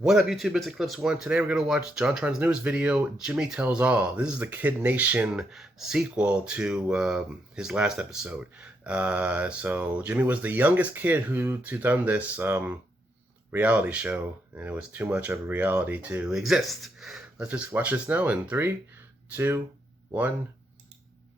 What up, YouTube? It's Eclipse One. Today we're going to watch JonTron's newest video, Jimmy Tells All. This is the Kid Nation sequel to his last episode. So Jimmy was the youngest kid who done this reality show, and it was too much of a reality to exist. Let's just watch this now in 3, 2, 1.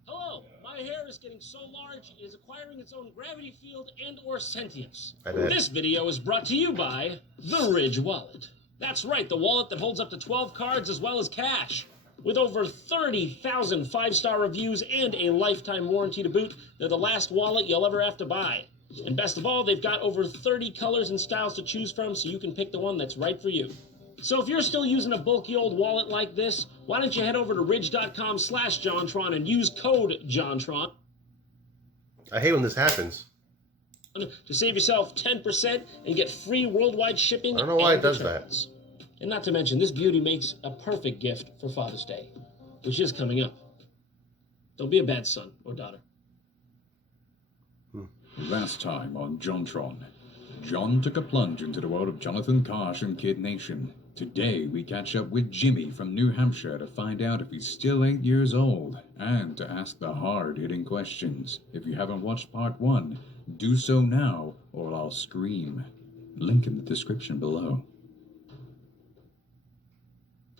Hello, my hair is getting so large it is acquiring its own gravity field and or sentience. I bet. This video is brought to you by the Ridge Wallet. That's right, the wallet that holds up to 12 cards as well as cash. With over 30,000 5-star reviews and a lifetime warranty to boot, they're the last wallet you'll ever have to buy. And best of all, they've got over 30 colors and styles to choose from, so you can pick the one that's right for you. So if you're still using a bulky old wallet like this, why don't you head over to ridge.com/JonTron and use code JonTron I hate when this happens. to save yourself 10% and get free worldwide shipping. I don't know why and it does returns. And not to mention, this beauty makes a perfect gift for Father's Day, which is coming up. Don't be a bad son or daughter. Last time on JonTron, John took a plunge into the world of Jonathan, Karsh, and Kid Nation. Today, we catch up with Jimmy from New Hampshire to find out if he's still 8 years old, and to ask the hard-hitting questions. If you haven't watched part 1, do so now, or I'll scream. Link in the description below.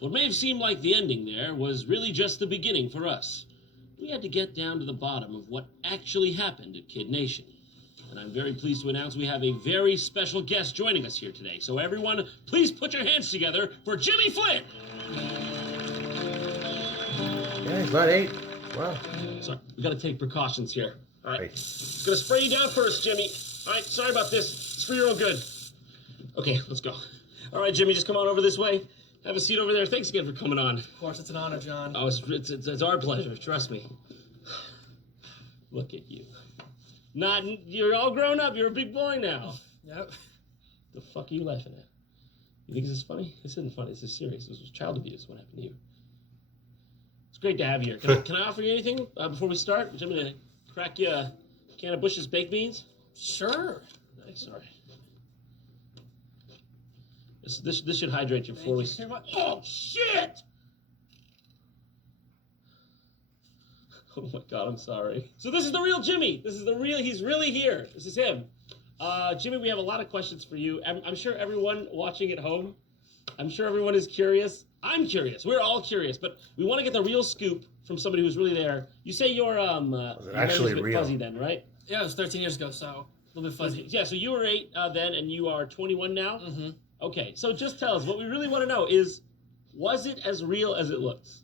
What may have seemed like the ending there was really just the beginning for us. We had to get down to the bottom of what actually happened at Kid Nation. And I'm very pleased to announce we have a very special guest joining us here today. So everyone, please put your hands together for Jimmy Flint! Yeah, he's not 8. Wow. Sorry, we gotta take precautions here. All right, Right. gonna spray you down first, Jimmy. All right, sorry about this. It's for your own good. Okay, let's go. All right, Jimmy, just come on over this way. Have a seat over there. Thanks again for coming on. Of course, it's an honor, John. Oh, it's our pleasure. Trust me. Look at you. You're all grown up. You're a big boy now. Yep. The fuck are you laughing at? You think this is funny? This isn't funny. This is serious. This was child abuse. What happened to you? It's great to have you here. Can I offer you anything before we start? I'm gonna crack you a can of Bush's baked beans. Sure. Nice. Sorry. This should hydrate you before we. Thank you very much. Oh shit! Oh my god, I'm sorry. So this is the real Jimmy. This is the real. He's really here. This is him. Jimmy, we have a lot of questions for you. I'm sure everyone watching at home, I'm sure everyone is curious. I'm curious. We're all curious, but we want to get the real scoop from somebody who's really there. You say you're your actually memory's a bit real? fuzzy then, right? Yeah, it was 13 years ago, so a little bit fuzzy. Yeah. So you were 8 then, and you are 21 now. Mm-hmm. Okay, so just tell us, what we really want to know is, was it as real as it looks?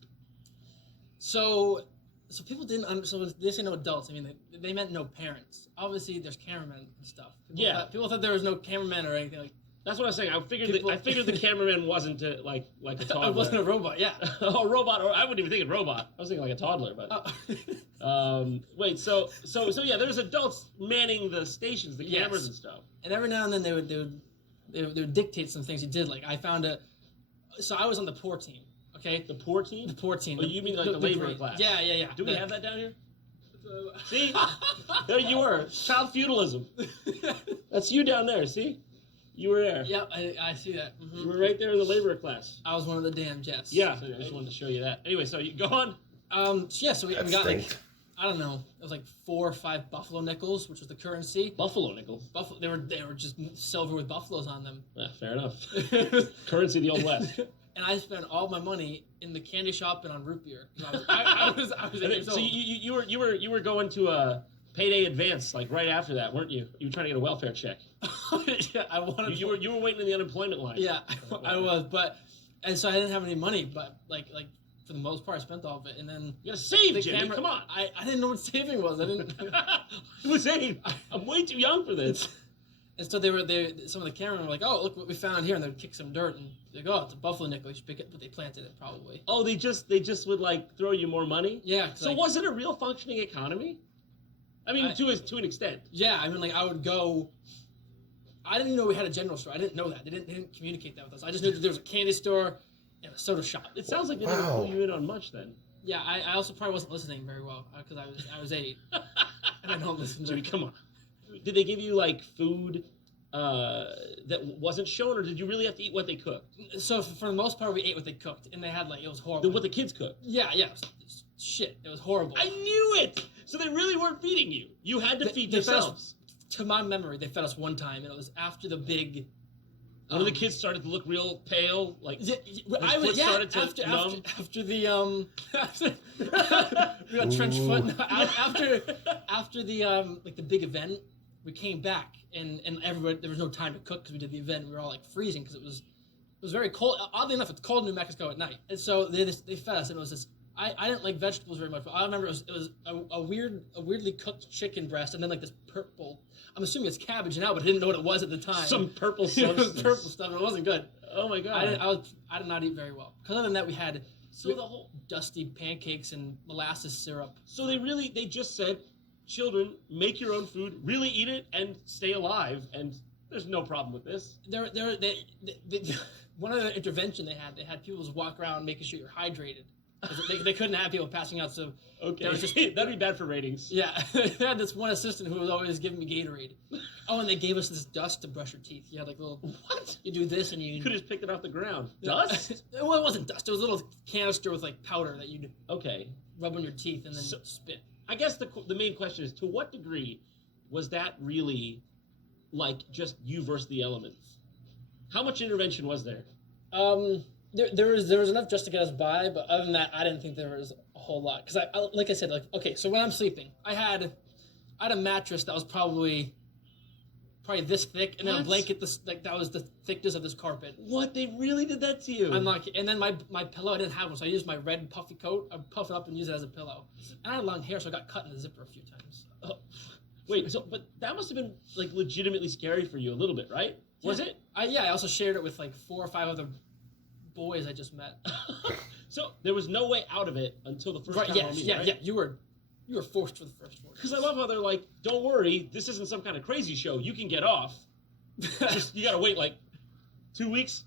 So people didn't. So they say no adults. I mean, they meant no parents. Obviously, there's cameramen and stuff. People thought there was no cameraman or anything like. That's what I was saying. I figured the cameraman wasn't like a toddler. I wasn't a robot. Yeah. A robot, or I wouldn't even think of robot. I was thinking like a toddler, but. Wait. So yeah, there's adults manning the stations, the cameras and stuff. And every now and then they would dictate some things you did. Like I found so I was on the poor team. Okay. The poor team. The poor team. Oh, you mean like the labor class? Yeah. Do we have that down here? See, there you were. Child feudalism. That's you down there. See, you were there. Yep, I see that. Mm-hmm. You were right there in the labor class. I was one of the damned Jets. Yeah, I just wanted to show you that. Anyway, so you go on. So we got stinks. like, I don't know, it was like 4 or 5 buffalo nickels, which was the currency. Buffalo nickels. They were just silver with buffaloes on them. Yeah, fair enough. Currency of the Old West. And I spent all my money in the candy shop and on root beer. I was 8 years So old. you were going to a payday advance like right after that, weren't you? You were trying to get a welfare check. Yeah, I wanted. You were waiting in the unemployment line. Yeah, I was, and so I didn't have any money, but like for the most part, I spent all of it, and then You gotta save, the Jimmy. camera. Come on. I didn't know what saving was. I didn't. It was 8. I'm way too young for this. And so some of the cameramen were like, "Oh, look what we found here," and they'd kick some dirt and they'd go, "Oh, it's a buffalo nickel. You should pick it," but they planted it probably. Oh, they just would like throw you more money. Yeah. So like, was it a real functioning economy? I mean, to an extent. Yeah, I mean, like I would go. I didn't know we had a general store. I didn't know that. They didn't communicate that with us. I just knew that there was a candy store and a soda shop. It sounds like they didn't pull you in on much then. Yeah, I also probably wasn't listening very well because I was 8 and I don't listen. Jimmy, come on. Did they give you like food that wasn't shown, or did you really have to eat what they cooked? So for the most part, we ate what they cooked, and they had it was horrible. What the kids cooked? Yeah, shit. It was horrible. I knew it. So they really weren't feeding you. You had to feed yourselves. To my memory, they fed us one time, and it was after the big. One of the kids started to look real pale, like started to after the we got trench foot. No, after the like the big event, we came back and everybody there was no time to cook because we did the event. We were all like freezing because it was very cold. Oddly enough, it's cold in New Mexico at night, and so they fed us, and it was this. I didn't like vegetables very much, but I remember it was a weirdly cooked chicken breast, and then like this purple. I'm assuming it's cabbage now, but I didn't know what it was at the time. Some purple stuff. It was purple stuff, and it wasn't good. Oh my god! I did not eat very well. Because other than that, we had the whole dusty pancakes and molasses syrup. So they just said, children, make your own food, really eat it, and stay alive, and there's no problem with this. One of the intervention they had people just walk around making sure you're hydrated. They couldn't have people passing out, so okay, that'd be bad for ratings. Yeah, they had this one assistant who was always giving me Gatorade. Oh, and they gave us this dust to brush your teeth. You had like little what? You do this and you could have just picked it off the ground. Dust? Well, it wasn't dust. It was a little canister with like powder that you'd rub on your teeth and then spit. I guess the main question is, to what degree was that really like just you versus the elements? How much intervention was there? There was enough just to get us by, but other than that, I didn't think there was a whole lot. Because like I said, okay, so when I'm sleeping, I had a mattress that was probably this thick, and then a blanket that was the thickness of this carpet. What? They really did that to you? And then my pillow, I didn't have one, so I used my red puffy coat. I puffed it up and used it as a pillow. And I had long hair, so I got cut in the zipper a few times. Wait, but that must have been like legitimately scary for you a little bit, right? Yeah. Was it? I also shared it with like 4 or 5 other boys I just met. So there was no way out of it until the first time. Yeah. You were forced for the first 4 days. Because I love how they're like, don't worry, this isn't some kind of crazy show. You can get off. Just you gotta wait like 2 weeks.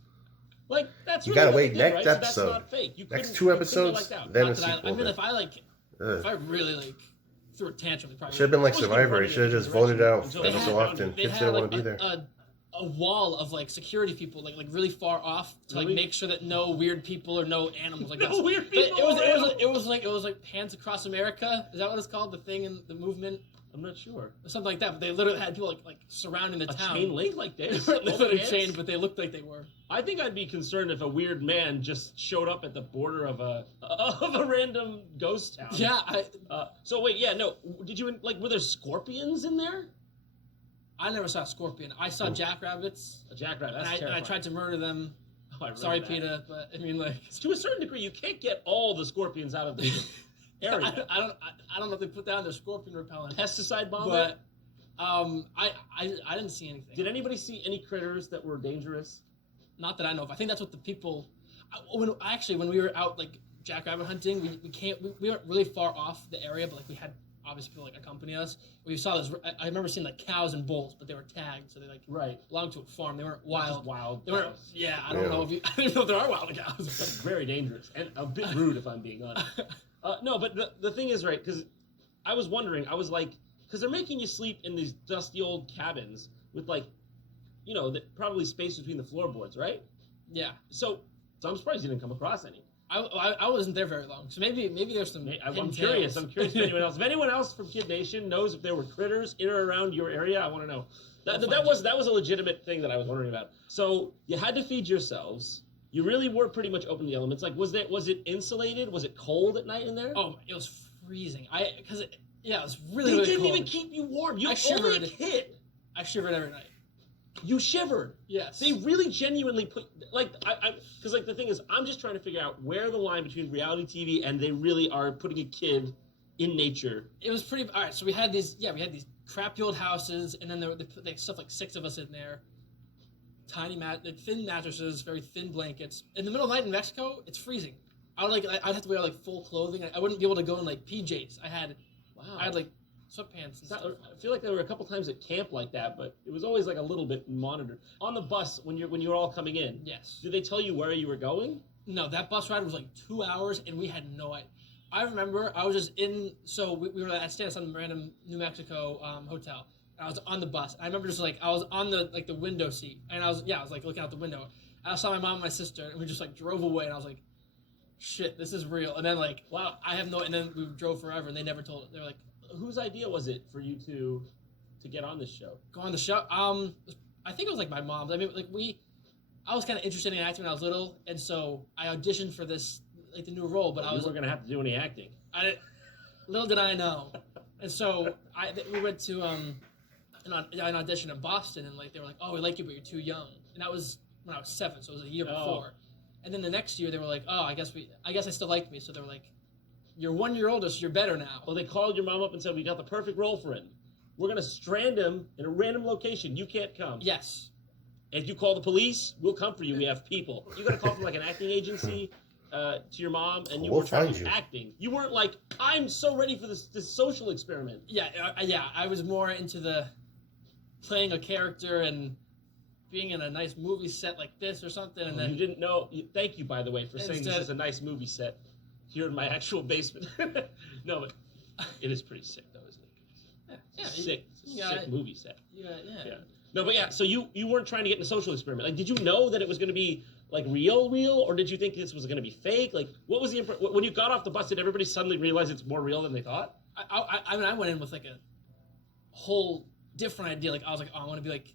Like that's really you gotta wait did, next right? episode. So that's not fake. You next 2 episodes, then a sequel. I mean, if I really threw a tantrum, they probably should have been like Survivor. He should have just voted out every so often. Kids didn't want to be there. A wall of like security people like really far off to like make sure that no weird people or no animals like no weird people. It was like Hands Across America. Is that what it's called? The thing in the movement. I'm not sure. Or something like that. But they literally had people like surrounding the town. Chain link like this. They weren't literally chained, but they looked like they were. I think I'd be concerned if a weird man just showed up at the border of a random ghost town. Yeah. So wait, did you were there scorpions in there? I never saw a scorpion. I saw jackrabbits. A jackrabbit. That's and I tried to murder them. Oh, sorry, PETA, but I mean, like to a certain degree, you can't get all the scorpions out of the area. I don't know if they put down their scorpion repellent. Pesticide bomb. But I didn't see anything. Did anybody see any critters that were dangerous? Not that I know of. I think that's what the people. When we were out like jackrabbit hunting, we weren't really far off the area, but like we had. Obviously, people like accompany us. We saw this. I remember seeing like cows and bulls, but they were tagged, so they belonged to a farm. They weren't wild. Just wild. They weren't. Yeah, I don't know if I don't know if there are wild cows. That's very dangerous and a bit rude, if I'm being honest. No, but the thing is, right? Because I was wondering. I was like, because they're making you sleep in these dusty old cabins with like, probably space between the floorboards, right? Yeah. So I'm surprised you didn't come across any. I wasn't there very long, so maybe there's some. I'm curious. I'm curious if anyone else. If anyone else from Kid Nation knows if there were critters in or around your area, I want to know. That was a legitimate thing that I was wondering about. So you had to feed yourselves. You really were pretty much open to the elements. Like, was it insulated? Was it cold at night in there? Oh, it was freezing. It was really. They really didn't cold. even keep you warm. You I shivered. only a kid. I shivered every night. You shivered. Yes. They really genuinely put because the thing is, I'm just trying to figure out where the line between reality TV and they really are putting a kid in nature. It was pretty all right. So we had these crappy old houses, and then they stuff like 6 of us in there. Tiny thin mattresses, very thin blankets. In the middle of the night in Mexico, it's freezing. I'd have to wear like full clothing. I wouldn't be able to go in like PJs. I had like sweatpants and stuff. I feel like there were a couple times at camp like that, but it was always like a little bit monitored. On the bus when you were all coming in. Yes. Did they tell you where you were going? No, that bus ride was like 2 hours, and we had no idea. I remember I was just in. So we were at staying at some random New Mexico hotel, I was on the bus. I remember just like I was on the window seat, and I was like looking out the window. I saw my mom and my sister, and we just like drove away, and I was like, shit, this is real. And then like, wow, I have no. And then we drove forever, and they never told. They were like, whose idea was it for you to get on this show? Go on the show. I think it was like my mom's. I mean, like I was kind of interested in acting when I was little, and so I auditioned for this like the new role. But I was weren't gonna have to do any acting. Little did I know. And so we went to an audition in Boston, and like they were like, "Oh, we like you, but you're too young." And that was when I was 7, so it was a year before. And then the next year they were like, "Oh, I guess I still liked me." So they were like, "You're 1 year older, so you're better now." Well, they called your mom up and said, "We got the perfect role for him. We're gonna strand him in a random location. You can't come." Yes. If you call the police, we'll come for you. We have people. You got a call from like an acting agency to your mom, and you were trying acting. You weren't like, I'm so ready for this social experiment. Yeah. I was more into the playing a character and being in a nice movie set like this or something. And then you didn't know. Thank you, by the way, for saying this is a nice movie set here in my actual basement. No, but it is pretty sick, though, isn't it? Yeah. Sick. It's a sick movie set. Yeah. No, but yeah, so you weren't trying to get in a social experiment. Like, did you know that it was going to be, like, real, or did you think this was going to be fake? Like, what was the when you got off the bus, did everybody suddenly realize it's more real than they thought? I mean, I went in with, like, a whole different idea. Like, I was like, oh, I want to be, like,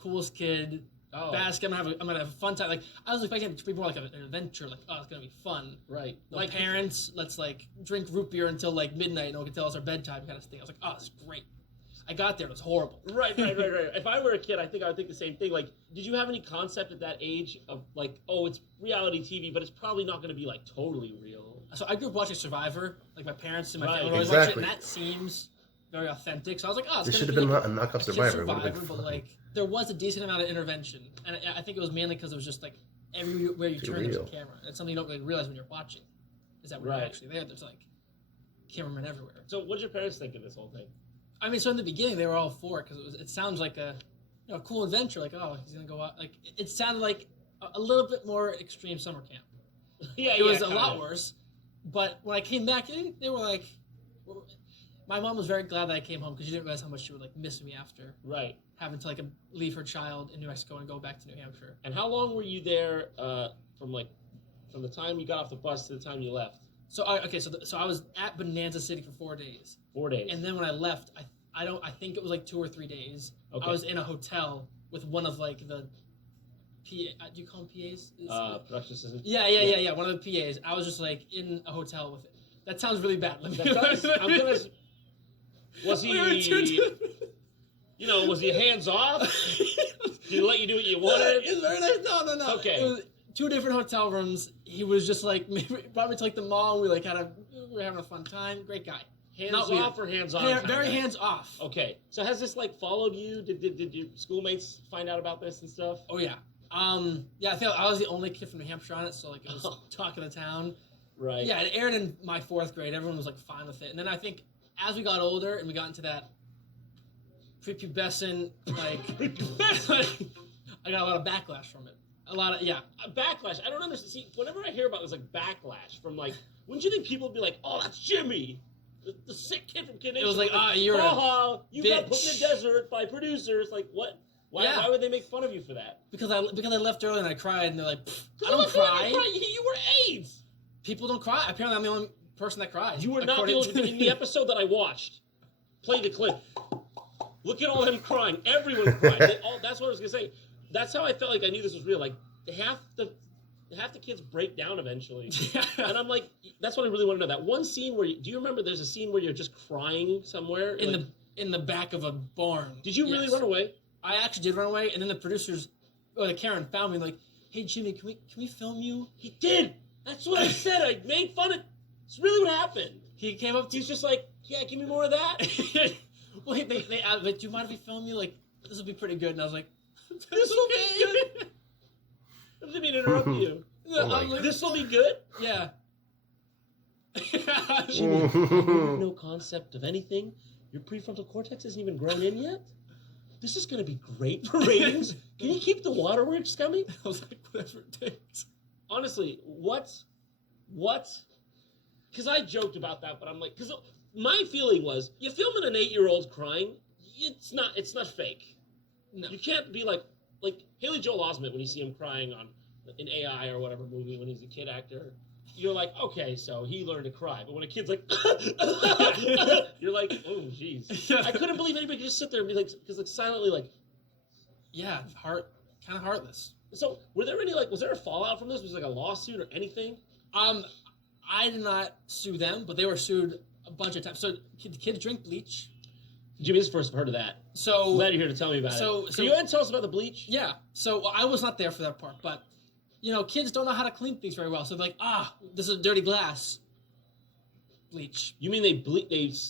coolest kid, basket. I'm gonna have a fun time. Like, I was expecting it to be more like an adventure. Like, oh, it's going to be fun. Right. No like parents, let's, like, drink root beer until, like, midnight and no one can tell us our bedtime kind of thing. I was like, oh, this is great. I got there, it was horrible. Right. If I were a kid, I think I would think the same thing. Like, did you have any concept at that age of, like, oh, it's reality TV, but it's probably not going to be, like, totally real? So I grew up watching Survivor. Like, my parents and my family always watched it, and that seems very authentic. So I was like, oh, this should have been a knockoff Survivor. But, like, there was a decent amount of intervention. And I think it was mainly because it was just, like, everywhere you turn, there's a camera. It's something you don't really realize when you're watching. Is that when you're actually there, there's, like, cameramen everywhere. So what did your parents think of this whole thing? I mean, so in the beginning they were all for it because it sounds like a cool adventure. Like, oh, he's gonna go out. Like, it sounded like a little bit more extreme summer camp. It was a lot worse. But when I came back, they were like, my mom was very glad that I came home because she didn't realize how much she would like miss me after. Right. Having to like leave her child in New Mexico and go back to New Hampshire. And how long were you there from the time you got off the bus to the time you left? So I was at Bonanza City for 4 days. 4 days. And then when I left, I think it was like 2 or 3 days. Okay. I was in a hotel with one of like the do you call them PAs? Production assistant. Yeah. One of the PAs. I was just like in a hotel with it. That sounds really bad. Was he? Was he hands off? Did he let you do what you wanted? It's very nice. No. Okay. It was 2 different hotel rooms. He was just like brought me to like the mall. We were having a fun time. Great guy. Hands off or hands on? Very hands off. Okay. So has this like followed you? Did your schoolmates find out about this and stuff? Oh yeah. I feel I was the only kid from New Hampshire on it, so like it was talk of the town. Right. Yeah, it aired in my 4th grade. Everyone was like fine with it, and then I think as we got older and we got into that prepubescent like, I got a lot of backlash from it. Backlash. I don't understand. See, whenever I hear about this like backlash from like, wouldn't you think people would be like, "Oh, that's Jimmy, the sick kid from Kid Nation"? It was like, you got put in the desert by producers. Like, what? Why would they make fun of you for that? Because I left early and I cried, and they're like, I don't cry. You were AIDS. People don't cry. Apparently, I'm the only person that cries. You were not the only. In the episode that I watched, play the clip. Look at all them crying. Everyone cried. That's what I was gonna say. That's how I felt like I knew this was real. Like half the kids break down eventually, and I'm like, that's what I really want to know. That one scene where do you remember? There's a scene where you're just crying somewhere in the back of a barn. Did you really run away? I actually did run away, and then the producers, the Karen, found me like, "Hey Jimmy, can we film you?" He did. That's what I said. I made fun of. It's really what happened. He came up. He's just like, yeah, give me more of that. Well, they asked, like, do you mind if we film you? Like, this will be pretty good. And I was like, this will be good. I didn't mean to interrupt you. Like, this will be good? Yeah. Jimmy, you have no concept of anything. Your prefrontal cortex isn't even grown in yet. This is going to be great for ratings. Can you keep the waterworks coming? I was like, whatever it takes. Honestly, what? Because I joked about that, but I'm like, because my feeling was, you filming an 8-year-old crying, it's not fake. No. You can't be like Haley Joel Osment when you see him crying on an AI or whatever movie when he's a kid actor. You're like, okay, so he learned to cry. But when a kid's like, you're like, oh, jeez. I couldn't believe anybody could just sit there and be like, because like silently like, yeah, kind of heartless. So were there any was there a fallout from this? Was there like a lawsuit or anything? I did not sue them, but they were sued a bunch of times. So the kids drink bleach. Jimmy, this is the first I've heard of that. So glad you're here to tell me about it. So can you go ahead and tell us about the bleach? Yeah. So I was not there for that part, but kids don't know how to clean things very well. So they're like, this is dirty glass. Bleach. You mean they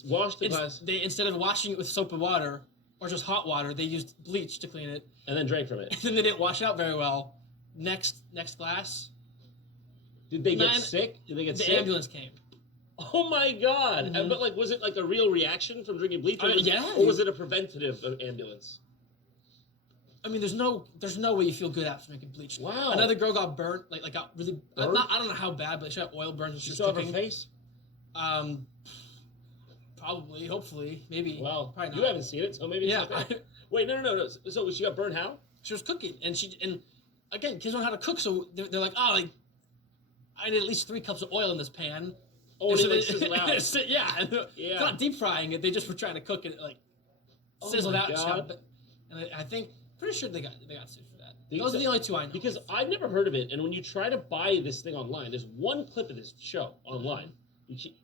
washed the glass? They instead of washing it with soap and water or just hot water, they used bleach to clean it and then drank from it. And then they didn't wash it out very well. Next glass. Did they get sick? Did they get sick? The ambulance came. Oh my God! Mm-hmm. But was it like a real reaction from drinking bleach, or was it a preventative ambulance? I mean, there's no way you feel good after drinking bleach. Wow! Another girl got burnt, like got really. I don't know how bad, but she got oil burns. She saw her face. Probably, hopefully, maybe. Well, probably not. You haven't seen it, so maybe. It's not bad. Wait, no. So she got burned how? She was cooking, and again, kids don't know how to cook, so they're like, I need at least 3 cups of oil in this pan. Oh, and so they sizzle out. Yeah. It's not deep frying it. They just were trying to cook it, sizzled out. And I think, pretty sure they got sued for that. Those are the only 2 I know. Because I've never heard of it, and when you try to buy this thing online, there's one clip of this show online.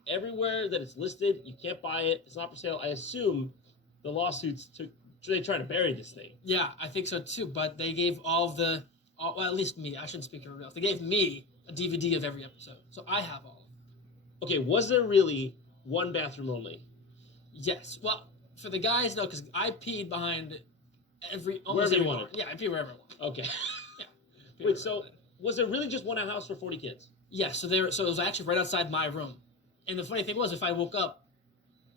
Everywhere that it's listed, you can't buy it. It's not for sale. I assume the lawsuits they try to bury this thing. Yeah, I think so too. But they gave well, at least me. I shouldn't speak for everybody else. They gave me a DVD of every episode, so I have all of them. Okay, was there really one bathroom only? Yes. Well, for the guys, no, because I peed behind wherever you wanted. Yeah, I peed wherever I wanted. Okay. Yeah. Wait, so was there really just one house for 40 kids? Yes. So it was actually right outside my room, and the funny thing was, if I woke up,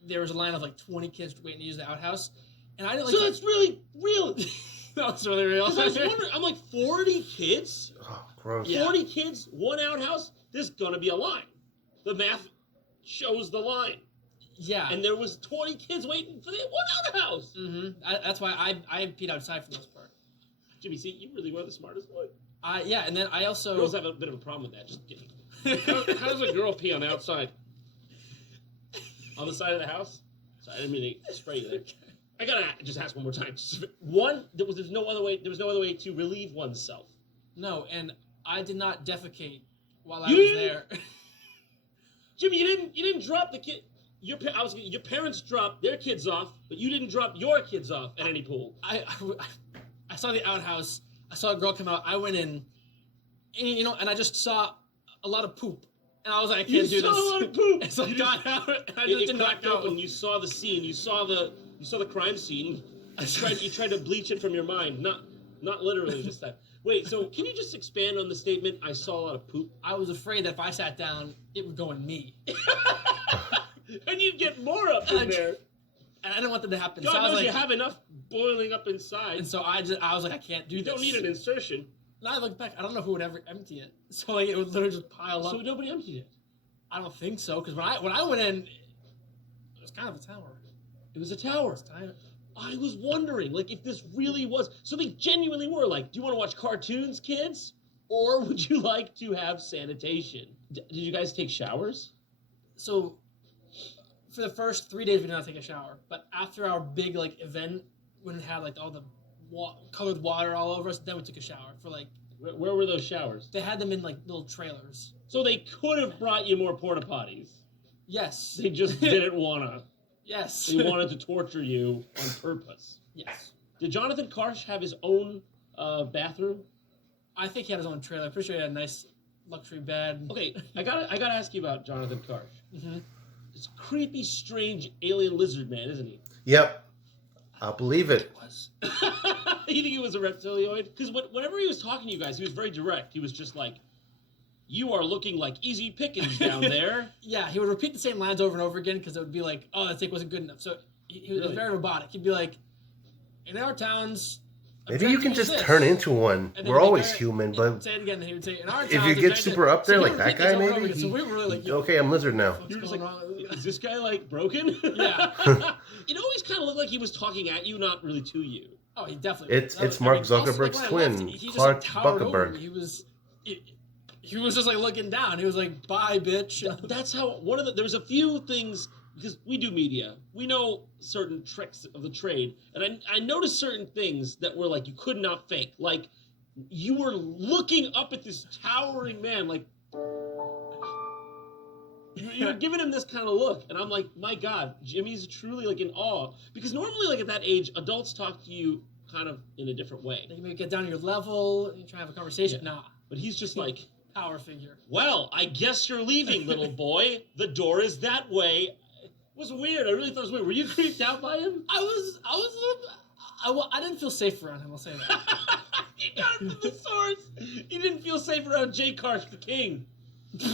there was a line of 20 kids waiting to use the outhouse, and I didn't. So that's really real. That's really real. I was wondering. I'm like 40 kids. Oh, gross. 40 kids, one outhouse. There's gonna be a line. The math shows the line. Yeah. And there was 20 kids waiting for the one outhouse. Mm-hmm. That's why I peed outside for the most part. Jimmy, see, you really were the smartest one. Yeah, and then I also... Girls have a bit of a problem with that. Just kidding. How does a girl pee on the outside? On the side of the house? Sorry, I didn't mean to spray you there. I gotta just ask one more time. There's no other way to relieve oneself. No, and I did not defecate while I was there. Jimmy, you didn't drop the kid. Your parents dropped their kids off, but you didn't drop your kids off at any pool. I saw the outhouse. I saw a girl come out. I went in, and I just saw a lot of poop, and I was like, I can't do this. You saw a lot of poop. So I got out. And I just did not go. Open. You saw the scene. You saw the crime scene. You tried to bleach it from your mind. Not literally this time. Wait, so can you just expand on the statement, I saw a lot of poop? I was afraid that if I sat down, it would go in me. And you'd get more up in there. And I didn't want that to happen. God so I was knows you have enough boiling up inside. And so I was like, I can't do this. You don't need an insertion. And I look back, I don't know who would ever empty it. So it would literally just pile up. So nobody emptied it? I don't think so, because when I went in, it was kind of a tower. It was a tower. I was wondering, if this really was... So they genuinely were do you want to watch cartoons, kids? Or would you like to have sanitation? Did you guys take showers? So, for the first 3 days, we did not take a shower. But after our big, event, when it had, all the colored water all over us, then we took a shower for, Where were those showers? They had them in, little trailers. So they could have brought you more porta potties. Yes. They just didn't want to. Yes. They wanted to torture you on purpose. Yes. Did Jonathan Karsh have his own bathroom? I think he had his own trailer. I'm pretty sure he had a nice luxury bed. Okay, I gotta ask you about Jonathan Karsh. Mm-hmm. It's a creepy, strange alien lizard man, isn't he? Yep. I'll believe it. You think he was a reptilioid? Because whenever he was talking to you guys, he was very direct. He was just like, you are looking like easy pickings down there. Yeah, he would repeat the same lines over and over again because it would be like, oh, that steak wasn't good enough. So he was very robotic. He'd be like, in our towns, Maybe you can just turn into one. We're always human, but say it again. He would say, in our if you get super up there like that guy, maybe. So we were really like, okay, I'm lizard now. You're just like, is this guy like broken? Yeah. It always kind of looked like he was talking at you, not really to you. Oh, he definitely. It's Mark Zuckerberg's twin, Clark Zuckerberg. He was just like looking down. He was like, "Bye, bitch." That's how there was a few things, because we do media. We know certain tricks of the trade, and I noticed certain things that were like you could not fake. Like you were looking up at this towering man, like you're giving him this kind of look, and I'm like, my God, Jimmy's truly like in awe, because normally like at that age, adults talk to you kind of in a different way. You maybe get down to your level, and you try to have a conversation. Yeah. Nah, but he's just like power figure. Well, I guess you're leaving, little boy. The door is that way. It was weird. I really thought it was weird. Were you creeped out by him? I was a little. I didn't feel safe around him. I'll say that. You got it from the source. You didn't feel safe around J. Karsh, the king. I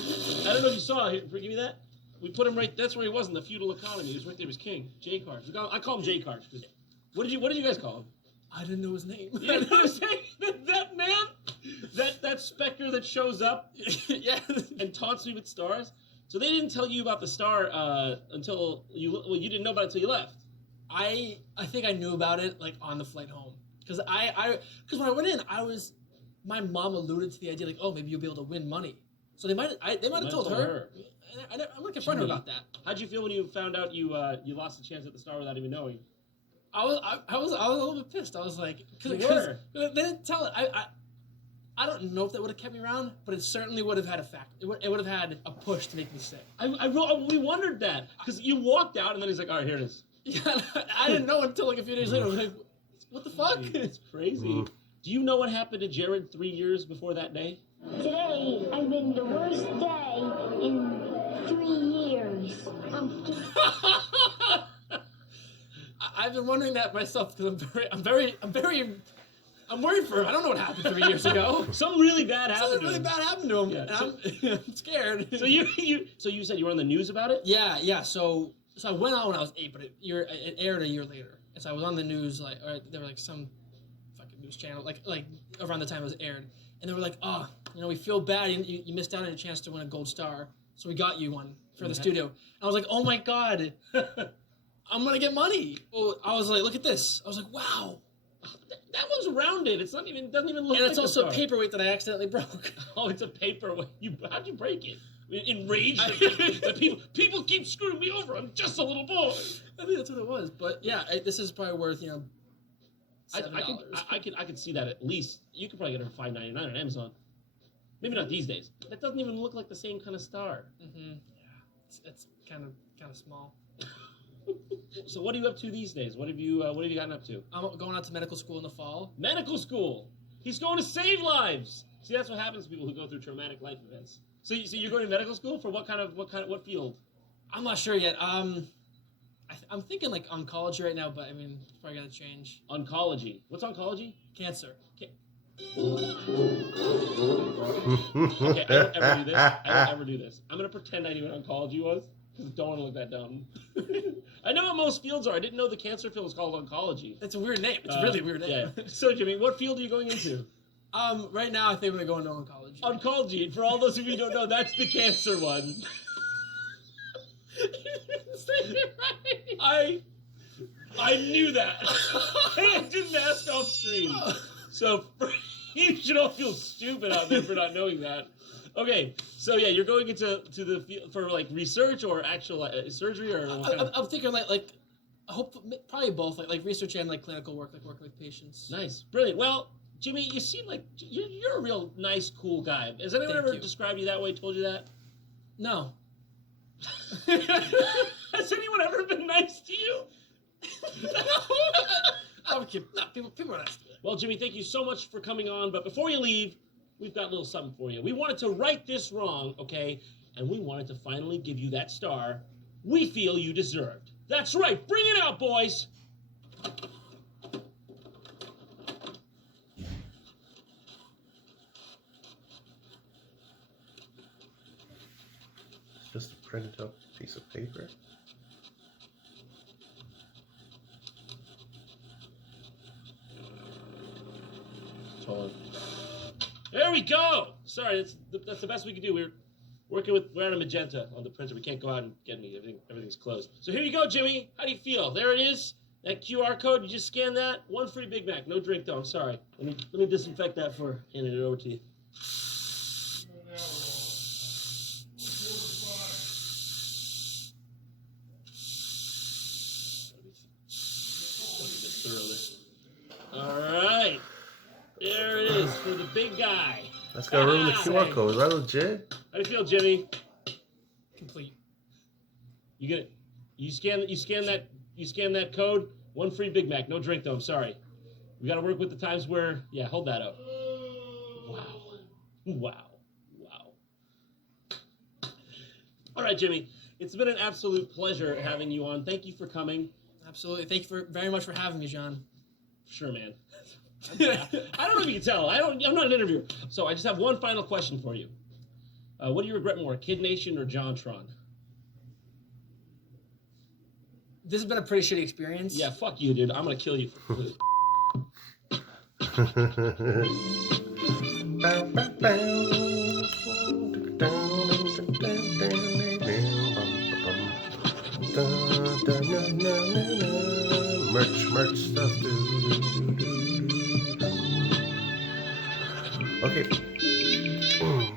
don't know if you saw. Here, give me that. We put him right. That's where he was in the feudal economy. He was right there. He was king. J. Karsh. I call him J. Karsh. What did you guys call him? I didn't know his name. You didn't know his name? That man? That specter that shows up yeah, and taunts me with stars? So they didn't tell you about the star until you didn't know about it until you left. I think I knew about it like on the flight home. Because when I went in, my mom alluded to the idea like, oh, maybe you'll be able to win money. So they might have told her. I'm gonna confront her about that. How'd you feel when you found out you lost the chance at the star without even knowing? I was a little bit pissed. I was like, because they didn't tell it. I don't know if that would have kept me around, but it certainly would have had a fact. It would have had a push to make me stay. We wondered that because you walked out and then he's like, all right, here it is. Yeah, I didn't know until like a few days later. I was like, what the fuck? It's crazy. Do you know what happened to Jared 3 years before that day? Today has been the worst day in 3 years. I've been wondering that myself because I'm worried for him. I don't know what happened 3 years ago. Something really bad happened. Something really bad happened to him. Yeah, I'm scared. So you said you were on the news about it? Yeah. So I went out when I was 8, but it aired a year later. And so I was on the news, like, or there were like some fucking news channel, like around the time it was aired, and they were like, oh, we feel bad. You missed out on a chance to win a gold star, so we got you one for the studio. And I was like, oh my God, I'm gonna get money. Well, I was like, look at this. I was like, wow. That one's rounded. It doesn't even look like and it's also a a paperweight that I accidentally broke. Oh, it's a paperweight. How'd you break it? Enraged that people keep screwing me over. I'm just a little boy. I think that's what it was. But yeah, this is probably worth $7. I could see that at least. You could probably get it for $5.99 on Amazon. Maybe not these days. That doesn't even look like the same kind of star. Mm-hmm. Yeah, it's kind of small. So what are you up to these days? What have you gotten up to? I'm going out to medical school in the fall. Medical school. He's going to save lives. See, that's what happens to people who go through traumatic life events. So you're going to medical school for what field? I'm not sure yet. I'm thinking like oncology right now, but I mean, it's probably gonna change. Oncology. What's oncology? Cancer. Okay, I don't ever do this. I'm gonna pretend I knew what oncology was because I don't want to look that dumb. I know what most fields are. I didn't know the cancer field was called oncology. It's a weird name. It's a really weird name. Yeah. So Jimmy, what field are you going into? Right now I think I'm gonna go into oncology. Oncology. For all those of you who don't know, that's the cancer one. I knew that. I didn't ask off screen. So you should all feel stupid out there for not knowing that. Okay, so yeah, you're going into the field for like research or actual surgery or. I'm thinking like I hope probably both like research and like clinical work, like working with patients. Nice, brilliant. Well, Jimmy, you seem like you're a real nice, cool guy. Has anyone ever described you that way? Told you that? No. Has anyone ever been nice to you? No, people are nice to me. Well, Jimmy, thank you so much for coming on. But before you leave, we've got a little something for you. We wanted to right this wrong, okay? And we wanted to finally give you that star we feel you deserved. That's right. Bring it out, boys. Just a printed up piece of paper. There we go. Sorry, that's the best we can do. We're on a magenta on the printer. We can't go out and get any. Everything's closed. So here you go, Jimmy. How do you feel? There it is. That QR code. You just scan that. 1 free Big Mac. No drink though. I'm sorry. Let me disinfect that for handing it over to you. All right. There it is for the big guy. That's got room in the QR code. Is that legit? How do you feel, Jimmy? Complete. You scan that code. 1 free Big Mac. No drink though. I'm sorry. We got to work with the times where. Yeah, hold that up. Wow. All right, Jimmy. It's been an absolute pleasure having you on. Thank you for coming. Absolutely. Thank you very much for having me, John. Sure, man. I don't know if you can tell. I'm not an interviewer. So I just have one final question for you. What do you regret more, Kid Nation or JonTron? This has been a pretty shitty experience. Yeah, fuck you, dude. I'm gonna kill you for food. Merch stuff. Okay.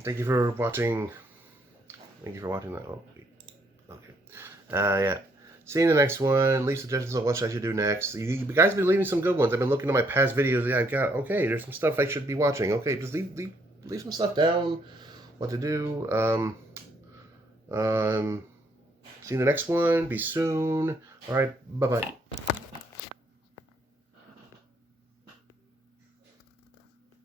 Thank you for watching. Thank you for watching that. Oh, wait. Okay. Yeah. See you in the next one. Leave suggestions on what I should do next. You guys have been leaving some good ones. I've been looking at my past videos. Yeah, I got, okay, there's some stuff I should be watching. Okay, just leave some stuff down. What to do. See you in the next one. Be soon. All right. Bye-bye.